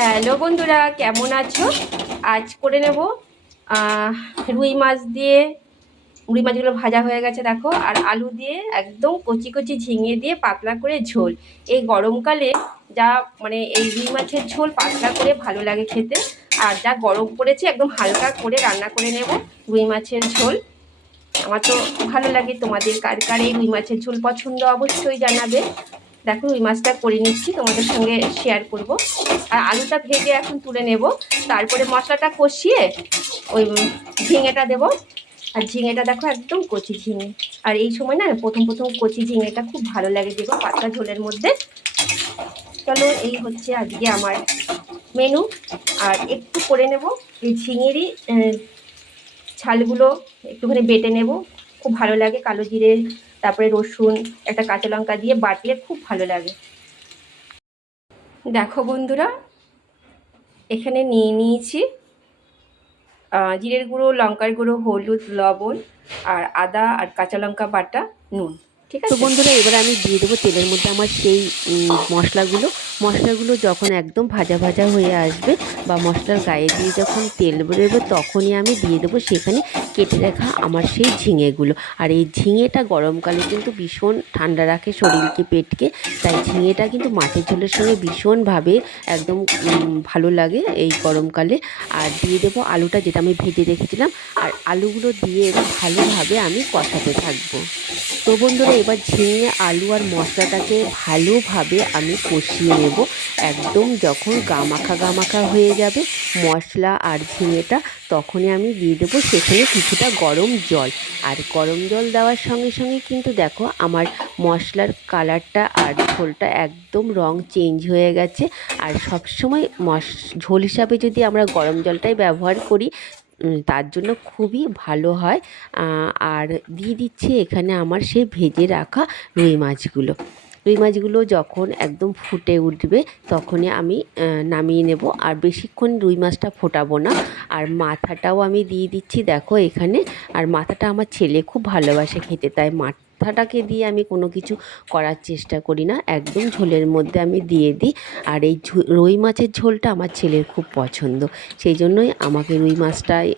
Hello বন্ধুরা, কেমন আছো? আজ করে নেব রুই মাছ দিয়ে, রুই মাছগুলো ভাজা হয়ে গেছে, দেখো, আর আলু দিয়ে একদম কচি কচি ঝিঙে দিয়ে পাতলা করে ঝোল। এই গরমকালে যা মানে এই রুই মাছের ঝোল পাতলা করে ভালো লাগে খেতে, আর যা গরম পড়েছে, একদম হালকা করে রান্না করে নেব রুই মাছের ঝোল। আমার তো ভালো লাগে তোমাদের কার কার এই রুই মাছের ঝোল পছন্দ অবশ্যই জানাবে। দেখো, রুই মাছটা করে নিচ্ছি, তোমাদের সঙ্গে শেয়ার করব। আর আলুটা ভেজে এখন তুলে নেব। তারপরে মশলাটা কষিয়ে ওই ঝিঙেটা দেব। আর ঝিঙেটা দেখো, একদম কচি ঝিঙে। আর এই সময় না, প্রথম প্রথম কচি ঝিঙেটা খুব ভালো লাগে দেবো, পাতলা ঝোলের মধ্যে। চলো, এই হচ্ছে আজকে আমার মেনু আর একটু করে নেব, এই ঝিঙেরই ছালগুলো একটুখানি বেটে নেব। খুব ভালো লাগে, কালো জিরে তারপরে রসুন, একটা কাঁচা লঙ্কা দিয়ে বাটলে খুব ভালো লাগে। দেখো বন্ধুরা, এখানে নিয়ে নিয়েছি জিরের গুঁড়ো, লঙ্কার গুঁড়ো, হলুদ, লবণ, আর আদা আর কাঁচা লঙ্কা বাটা, নুন। ঠিক আছে? তো বন্ধুরা এবার আমি দিয়ে দেবো তেলের মধ্যে আমার সেই মশলাগুলো। মশলাগুলো যখন একদম ভাজা ভাজা হয়ে আসবে বা মশলার গায়ে দিয়ে যখন তেল বেরোবে তখনই আমি দিয়ে দেবো সেখানে কেটে রাখা আমার সেই ঝিঙেগুলো। আর এই ঝিঙেটা গরমকালে কিন্তু ভীষণ ঠান্ডা রাখে শরীরকে পেটকে। তাই ঝিঙেটা কিন্তু মাছের ঝোলের সঙ্গে ভীষণভাবে একদম ভালো লাগে এই গরমকালে। আর দিয়ে দেবো আলুটা যেটা আমি ভেজে রেখেছিলাম। আর আলুগুলো দিয়ে এবার ভালোভাবে আমি কষাতে থাকব। তো বন্ধুরা এবার ঝিঙে, আলু আর মশলাটাকে ভালোভাবে আমি কষিয়ে নেব। একদম যখন গামাখা গামাখা হয়ে যাবে মশলা আর ঝিঙেটা, তখনই আমি দিয়ে দেবো সেখানে কিছুটা গরম জল। আর গরম জল দেওয়ার সঙ্গে সঙ্গে কিন্তু দেখো আমার মশলার কালারটা আর ঝোলটা একদম রং চেঞ্জ হয়ে গেছে। আর সবসময় মশ, ঝোল হিসাবে যদি আমরা গরম জলটাই ব্যবহার করি তার জন্য খুবই ভালো হয়। আর দিয়ে দিচ্ছি এখানে আমার সেই ভেজে রাখা রুই মাছগুলো। রুই মাছগুলো যখন একদম ফুটে উঠবে তখনই আমি নামিয়ে নেব। আর বেশিক্ষণ রুই মাছটা ফোটাবো না। আর মাথাটাও আমি দিয়ে দিচ্ছি। দেখো এখানে, আর মাথাটা আমার ছেলে খুব ভালোবাসে খেতে, তাই মাথাটাকে দিয়ে আমি কোনো কিছু করার চেষ্টা করি না। একদম ঝোলের মধ্যে আমি দিয়ে দিই। আর এই রুই মাছের ঝোলটা আমার ছেলের খুব পছন্দ। সেই জন্যই আমাকে রুই মাছটাই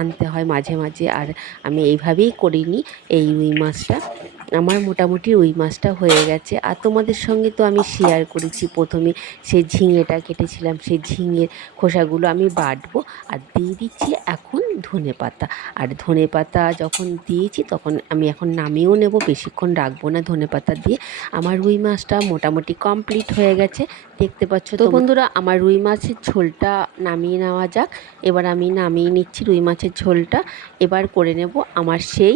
আনতে হয় মাঝে মাঝে। আর আমি এইভাবেই করিনি এই রুই মাছটা। আমার মোটামুটি রুই মাছটা হয়ে গেছে। আর তোমাদের সঙ্গে তো আমি শেয়ার করেছি প্রথমে সেই ঝিঙেটা কেটেছিলাম সেই ঝিঙের খোসাগুলো আমি বাটবো। আর দিয়ে দিচ্ছি এখন ধনে পাতা। আর ধনে পাতা যখন দিয়েছি তখন আমি এখন নামিয়েও নেব বেশিক্ষণ রাখব না ধনে পাতা দিয়ে। আমার রুই মাছটা মোটামুটি কমপ্লিট হয়ে গেছে। দেখতে পাচ্ছ তো বন্ধুরা আমার রুই মাছের ঝোলটা নামিয়ে নেওয়া যাক। এবার আমি নামিয়ে নিচ্ছি রুই মাছের ঝোলটা। এবার করে নেব আমার সেই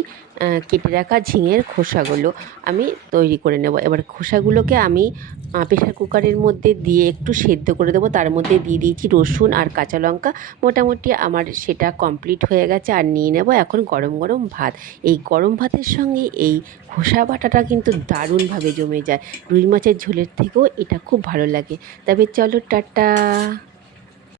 কেটে রাখা ঝিঙের খোসাগুলো আমি তৈরি করে নেব। এবার খোসাগুলোকে আমি প্রেশার কুকারের মধ্যে দিয়ে একটু সেদ্ধ করে দেবো। তার মধ্যে দিয়ে দিয়েছি রসুন আর কাঁচা লঙ্কা। মোটামুটি আমার সেটা কমপ্লিট হয়ে গেছে আর নিয়ে নেব এখন গরম গরম ভাত। এই গরম ভাতের সঙ্গে এই খোসা বাটাটা কিন্তু দারুণভাবে জমে যায়। রুই মাছের ঝোলের থেকেও এটা খুব ভালো লাগে। তবে চলো, টাটা।